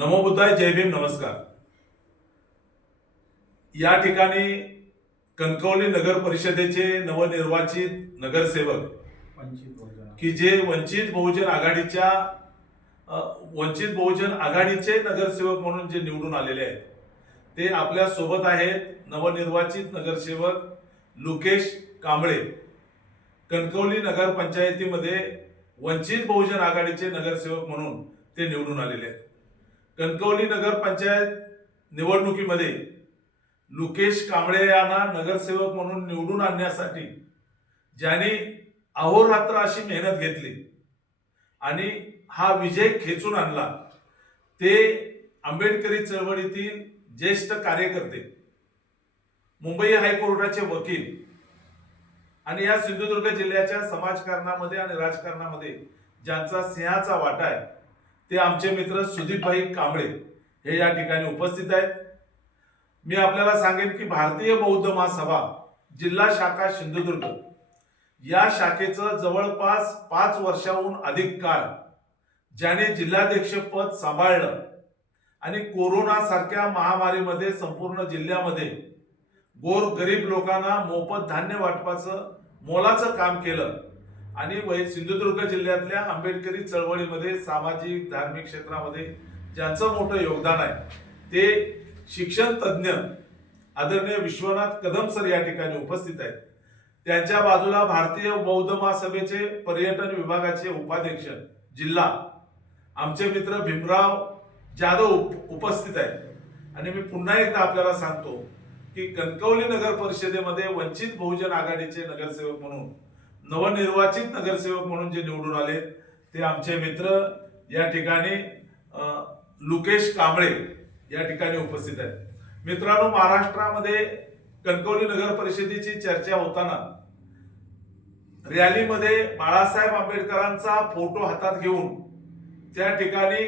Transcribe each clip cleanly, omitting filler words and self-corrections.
नमो बुद्धाय, जय भीम, नमस्कार। या ठिकाणी कणकवली नगर परिषदेचे नवनिर्वाचित नगरसेवक की जे वंचित बहुजन आघाडीचे नगरसेवक म्हणून जे निवडून आलेले आहेत ते आपल्या सोबत आहेत। नवनिर्वाचित नगरसेवक लुकेश कांबळे कणकवली नगर पंचायतीमध्ये वंचित बहुजन आघाडीचे नगरसेवक म्हणून ते निवडून आलेले आहेत। कणकवली नगर पंचायत निवडणुकीमध्ये लुकेश कांबळे यांना नगरसेवक म्हणून निवडून आणण्यासाठी ज्यांनी अहोरात्र अशी मेहनत घेतली आणि हा विजय खेचून आणला ते आंबेडकरी चळवळीतील ज्येष्ठ कार्यकर्ते, मुंबई हायकोर्टाचे वकील आणि या सिंधुदुर्ग जिल्ह्याच्या समाजकारणामध्ये आणि राजकारणामध्ये ज्यांचा सिंहाचा वाटा आहे ते आमचे मित्र सुदीपभाई कांबळे हे या ठिकाणी उपस्थित आहेत। मी आपल्याला सांगेन की भारतीय बौद्ध महासभा जिल्हा शाखा सिंधुदुर्ग या शाखेचं जवळपास 5 वर्षाहून अधिक काळ ज्याने जिल्हाध्यक्ष पद सांभाळलं आणि कोरोना सारख्या महामारीमध्ये संपूर्ण जिल्ह्यामध्ये गोर गरीब लोकांना मोफत धान्य वाटपाचं मोलाचं काम केलं आणि सिंधुदुर्ग जिल्ह्यातल्या आंबेडकरी चळवळीमध्ये सामाजिक धार्मिक क्षेत्रामध्ये ज्यांचं मोठं योगदान आहे ते शिक्षण तज्ञ आदरणीय विश्वनाथ कदम सर या ठिकाणी उपस्थित आहेत। त्यांच्या बाजूला भारतीय बौद्ध महासभेचे पर्यटन विभागाचे उपाध्यक्ष जिल्हा आमचे मित्र भीमराव जाधव उपस्थित आहेत। आणि मी पुन्हा एकदा आपल्याला सांगतो की कणकवली नगर परिषदेमध्ये वंचित बहुजन आघाडीचे नगरसेवक म्हणून नवनिर्वाचित नगरसेवक म्हणून जे निवडून आले ते आमचे मित्र या ठिकाणी लुकेश कांबळे या ठिकाणी उपस्थित आहेत। मित्रांनो, महाराष्ट्रामध्ये कणकवली नगर परिषदेची चर्चा होताना रॅलीमध्ये बाळासाहेब आंबेडकरांचा फोटो हातात घेऊन त्या ठिकाणी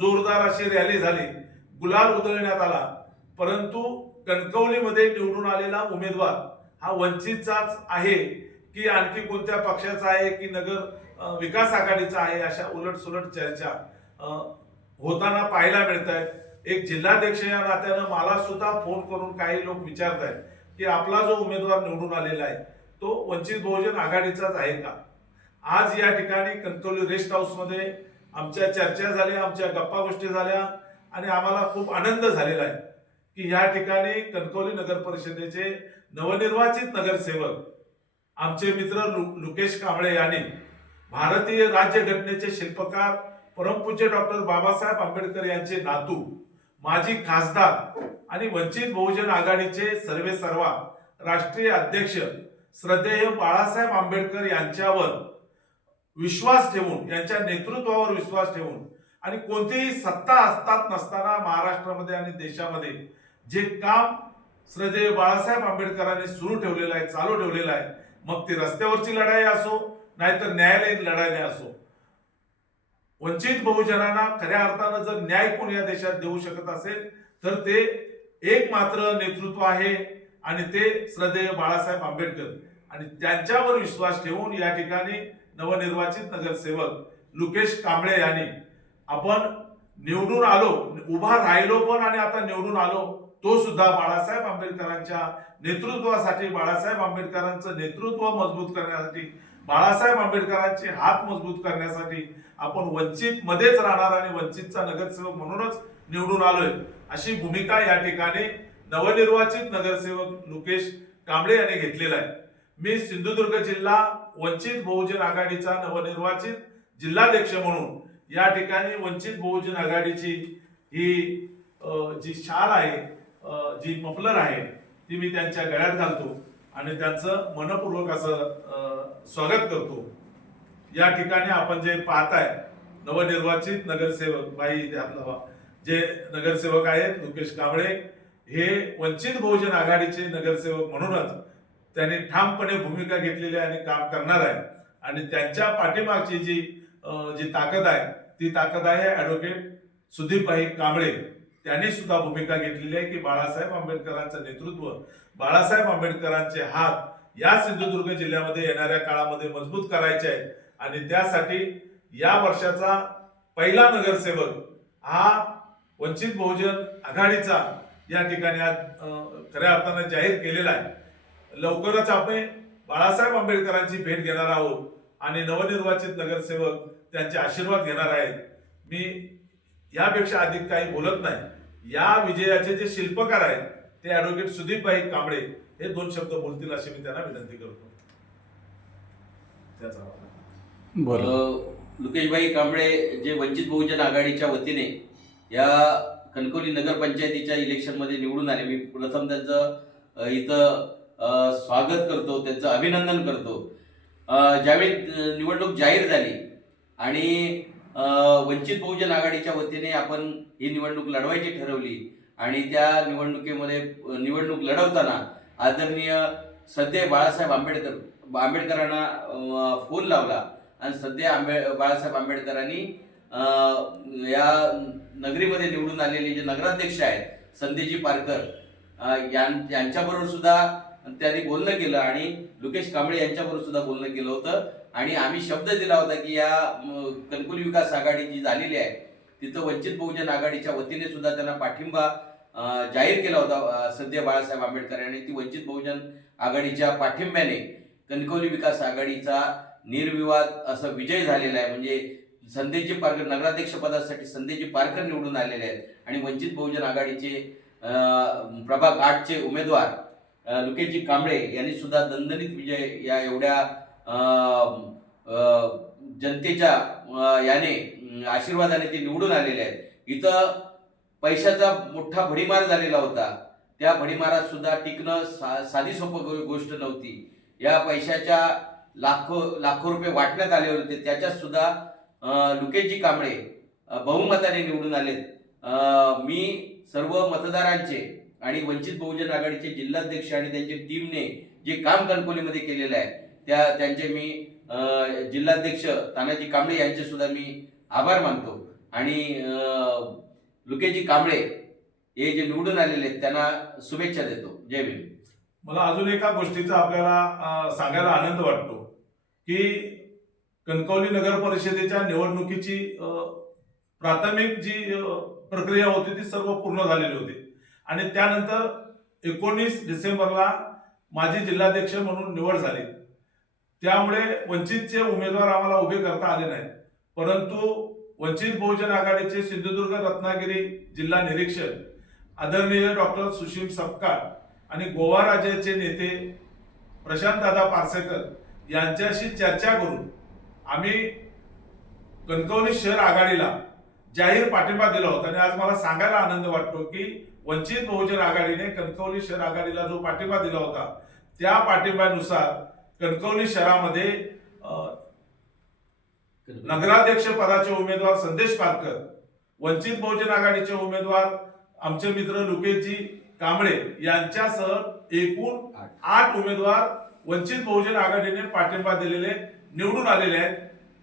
जोरदार अशी रॅली झाली, गुलाल उधळण्यात आला, परंतु कणकवलीमध्ये निवडून आलेला उमेदवार हा वंचितचाच आहे की आणखी कोणत्या पक्षाचा आहे की नगर विकास आघाडीचा आहे अशा उलटसुलट चर्चा होताना पाहायला मिळत आहेत। एक जिल्हाध्यक्ष या नात्यानं मला सुद्धा फोन करून काही लोक विचारत आहेत की आपला जो उमेदवार निवडून आलेला आहे तो वंचित बहुजन आघाडीचाच आहे का। आज या ठिकाणी कणकवली रेस्ट हाऊस मध्ये आमच्या चर्चा झाल्या, आमच्या गप्पा गोष्टी झाल्या आणि आम्हाला खूप आनंद झालेला आहे की या ठिकाणी कणकवली नगर परिषदेचे नवनिर्वाचित नगरसेवक आमचे मित्र लुकेश कांबळे यांनी भारतीय राज्यघटनेचे शिल्पकार परमपूज्य डॉक्टर बाबासाहेब आंबेडकर यांचे नातू, माजी खासदार आणि वंचित बहुजन आघाडीचे सर्वेसर्वा राष्ट्रीय अध्यक्ष श्रद्धेय बाळासाहेब आंबेडकर यांच्यावर विश्वास ठेवून, यांच्या नेतृत्वावर विश्वास ठेवून आणि कोणतीही सत्ता असतात नसताना महाराष्ट्रामध्ये आणि देशामध्ये जे काम श्रद्धेय बाळासाहेब आंबेडकरांनी सुरू ठेवलेलं आहे, चालू ठेवलेलं आहे, मग ती रस्त्यावरची लढाई असो नाहीतर न्यायालयीन लढाई असो, वंचित बहुजनांना खऱ्या अर्थानं जर न्याय कोण या देशात देऊ शकत असेल तर ते एक मात्र नेतृत्व आहे आणि ते श्रद्धेय बाळासाहेब आंबेडकर। आणि त्यांच्यावर विश्वास ठेवून या ठिकाणी नवनिर्वाचित नगरसेवक लुकेश कांबळे यांनी आपण निवडून आलो, उभा राहिलो पण आणि आता निवडून आलो तो सुद्धा बाळासाहेब आंबेडकरांच्या नेतृत्वासाठी, बाळासाहेब आंबेडकरांचं नेतृत्व मजबूत करण्यासाठी, बाळासाहेब आंबेडकरांचे हात मजबूत करण्यासाठी आपण वंचित मध्येच राहणार आणि वंचितचा नगरसेवक म्हणूनच निवडून आलोय अशी भूमिका या ठिकाणी नवनिर्वाचित नगरसेवक लुकेश कांबळे यांनी घेतलेला आहे। मी सिंधुदुर्ग जिल्हा वंचित बहुजन आघाडीचा नवनिर्वाचित जिल्हाध्यक्ष म्हणून या ठिकाणी वंचित बहुजन आघाडीची ही जी शाल आहे, जी मफलर आहे ती मी त्यांच्या गळ्यात घालतो आणि त्यांचं मनपूर्वक असं स्वागत करतो। या ठिकाणी आपण जे पाहताय नवनिर्वाचित नगरसेवक जे नगरसेवक आहेत लुकेश कांबळे हे वंचित बहुजन आघाडीचे नगरसेवक म्हणूनच त्यांनी ठामपणे भूमिका घेतलेली आणि काम करणार आहे आणि त्यांच्या पाठीमागची जी ताकद आहे ती ताकद आहे ॲडव्होकेट सुदीपभाई कांबळे। त्यांनी सुद्धा भूमिका घेतलेली आहे की बाळासाहेब आंबेडकरांचं नेतृत्व, बाळासाहेब आंबेडकरांचे हात या सिंधुदुर्ग जिल्ह्यामध्ये येणाऱ्या काळामध्ये मजबूत करायचे आहेत आणि त्यासाठी या वर्षाचा पहिला नगरसेवक हा वंचित बहुजन आघाडीचा या ठिकाणी आज खऱ्या अर्थानं जाहीर केलेला आहे। लवकरच आपण बाळासाहेब आंबेडकरांची भेट घेणार आहोत आणि नवनिर्वाचित नगरसेवक त्यांचे आशीर्वाद घेणार आहेत। मी यापेक्षा अधिक काही बोलत नाही। या विजयाचे जे शिल्पकार आहेत ते ॲडव्होकेट सुदीपभाई कांबळे हे 2 शब्द बोलतील अशी मी त्यांना विनंती करतो। लुकेशभाई कांबळे जे वंचित बहुजन आघाडीच्या वतीने या कणकवली नगरपंचायतीच्या इलेक्शनमध्ये निवडून आले, मी प्रथम त्यांचं इथं स्वागत करतो, त्यांचं अभिनंदन करतो। ज्यावेळी निवडणूक जाहीर झाली आणि वंचित बहुजन आघाडीच्या वतीने आपण ही निवडणूक लढवायची ठरवली आणि त्या निवडणुकीमध्ये निवडणूक लढवताना आदरणीय सध्या बाळासाहेब आंबेडकरांना फोन लावला आणि सध्या बाळासाहेब आंबेडकरांनी या नगरीमध्ये निवडून आलेले जे नगराध्यक्ष आहेत संदेजी पारकर यांच्याबरोबर सुद्धा त्यांनी बोलणं केलं आणि लुकेश कांबळे यांच्याबरोबर सुद्धा बोलणं केलं होतं आणि आम्ही शब्द दिला होता की या कणकवली विकास आघाडी जी झालेली आहे तिथं वंचित बहुजन आघाडीच्या वतीने सुद्धा त्यांना पाठिंबा जाहीर केला होता सध्या बाळासाहेब आंबेडकर यांनी। ती वंचित बहुजन आघाडीच्या पाठिंब्याने कणकवली विकास आघाडीचा निर्विवाद असा विजय झालेला आहे। म्हणजे संदेजी पारकर नगराध्यक्ष पदासाठी संदेजी पारकर निवडून आलेले आहेत आणि वंचित बहुजन आघाडीचे प्रभाग 8चे उमेदवार लुकेशजी कांबळे यांनी सुद्धा दणदणीत विजय या एवढ्या जनतेच्या याने आशीर्वादाने ते निवडून आलेले आहेत। इथं पैशाचा मोठा भडीमार झालेला होता, त्या भडीमारात सुद्धा टिकणं साधी सोपी गोष्ट नव्हती। या पैशाच्या लाखो रुपये वाटण्यात आले होते, त्याच्यात सुद्धा लुकेशजी कांबळे बहुमताने निवडून आलेत। मी सर्व मतदारांचे आणि वंचित बहुजन आघाडीचे जिल्हाध्यक्ष आणि त्यांच्या टीमने जे काम कणकवलीमध्ये केलेलं आहे त्यांचे मी जिल्हाध्यक्ष तानाजी कांबळे यांचे सुद्धा मी आभार मानतो आणि लुकेशजी कांबळे हे जे निवडून आलेले आहेत त्यांना शुभेच्छा देतो। जय भीम। मला अजून एका गोष्टीचा आपल्याला सांगायला आनंद वाटतो की कणकवली नगर परिषदेच्या निवडणुकीची प्राथमिक जी प्रक्रिया होती ती सर्व पूर्ण झालेली होती आणि त्यानंतर 19 डिसेंबरला माझी जिल्हाध्यक्ष म्हणून निवड झाली। त्यामुळे वंचितचे उमेदवार आम्हाला उभे करता आले नाहीत, परंतु वंचित बहुजन आघाडीचे सिंधुदुर्ग रत्नागिरी जिल्हा निरीक्षक आदरणीय डॉक्टर सुशील सपकाळ आणि गोवा राज्याचे नेते प्रशांत दादा पारसेकर यांच्याशी चर्चा करून आम्ही कणकवली शहर आघाडीला जाहीर पाठिंबा दिला होता आणि आज मला सांगायला आनंद वाटतो की वंचित बहुजन आघाडीने कणकवली शहर आघाडीला जो पाठिंबा दिला होता त्या पाठिंब्यानुसार कणकवली शहरामध्ये नगराध्यक्ष पदाचे उमेदवार संदेश पारकर, वंचित बहुजन आघाडीचे उमेदवार आमचे मित्र लुकेशजी कांबळे यांच्यासह एकूण 8 उमेदवार वंचित बहुजन आघाडीने पाठिंबा दिलेले निवडून आलेले आहेत।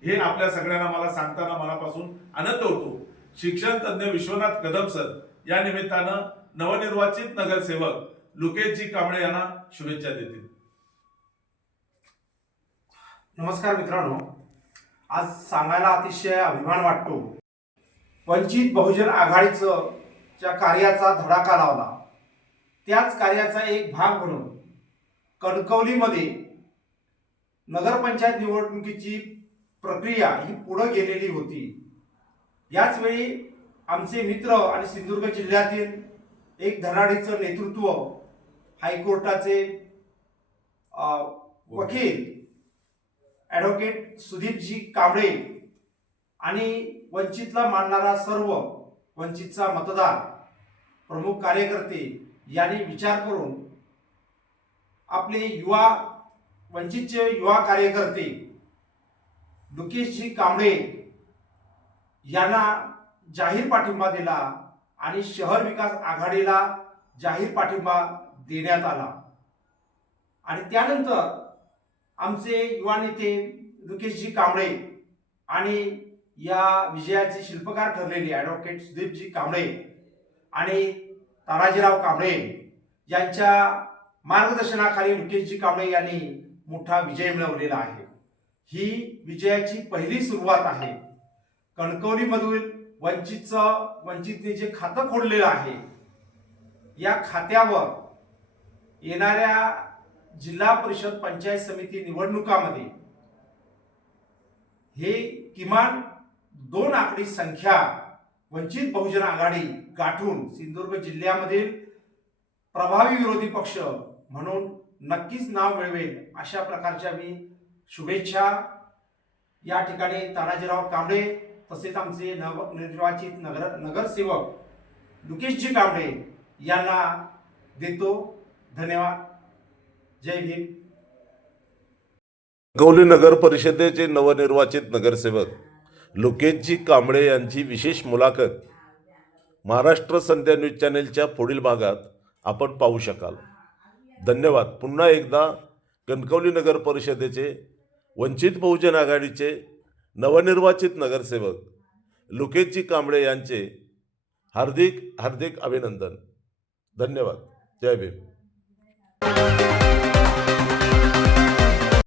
हे आपल्या सगळ्यांना मला सांगताना मनापासून आनंद होतो। शिक्षण तज्ञ विश्वनाथ कदम सर या निमित्तानं नवनिर्वाचित नगरसेवक लुकेशजी कांबळे यांना शुभेच्छा देतील। नमस्कार मित्रांनो, आज सांगायला अतिशय अभिमान वाटतो। वंचित बहुजन आघाडीच्या कार्याचा धडाका लावला, त्याच कार्याचा एक भाग म्हणून कणकवलीमध्ये नगरपंचायत निवडणुकीची प्रक्रिया ही पुढे गेलेली होती। याच वेळी आमचे मित्र आणि सिंधुदुर्ग जिल्ह्यातील एक धडाडीचं नेतृत्व हायकोर्टाचे वकील ॲडव्होकेट सुदीपजी कांबळे आणि वंचितला मानणारा सर्व वंचितचा मतदार प्रमुख कार्यकर्ते यांनी विचार करून आपले वंचितचे युवा कार्यकर्ते लुकेशजी कांबळे यांना जाहीर पाठिंबा दिला आणि शहर विकास आघाडीला जाहीर पाठिंबा देण्यात आला। आणि त्यानंतर आमचे युवा नेते लुकेशजी कांबळे आणि या विजयाचे शिल्पकार ठरलेले ॲडव्होकेट सुदीपजी कांबळे आणि तानाजीराव कांबळे यांच्या मार्गदर्शनाखाली लुकेशजी कांबळे यांनी मोठा विजय मिळवलेला आहे। ही विजयाची पहिली सुरुवात आहे। कणकवलीमधील वंचितने जे खातं खोललेलं आहे, या खात्यावर येणाऱ्या जिल्हा परिषद पंचायत समिती निवडणुकामध्ये हे किमान 2 आकडी संख्या वंचित बहुजन आघाडी गाठून सिंधुदुर्ग जिल्ह्यामधील प्रभावी विरोधी पक्ष म्हणून नक्कीच नाव मिळवेल, अशा प्रकारच्या मी शुभेच्छा या ठिकाणी तानाजीराव कांबळे तसेच आमचे नवनिर्वाचित नगरसेवक लुकेशजी कांबळे यांना देतो. धन्यवाद. जय भीम. कणकवली नगर परिषदेचे नवनिर्वाचित नगरसेवक लुकेशजी कांबळे यांची विशेष मुलाखत महाराष्ट्र संध्या न्यूज चॅनेलच्या पुढील भागात आपण पाहू शकाल. धन्यवाद. पुन्हा एकदा कणकवली नगर परिषदेचे वंचित बहुजन आघाडीचे नवनिर्वाचित नगरसेवक लुकेशजी कांबळे यांचे हार्दिक हार्दिक अभिनंदन. धन्यवाद. जय भीम.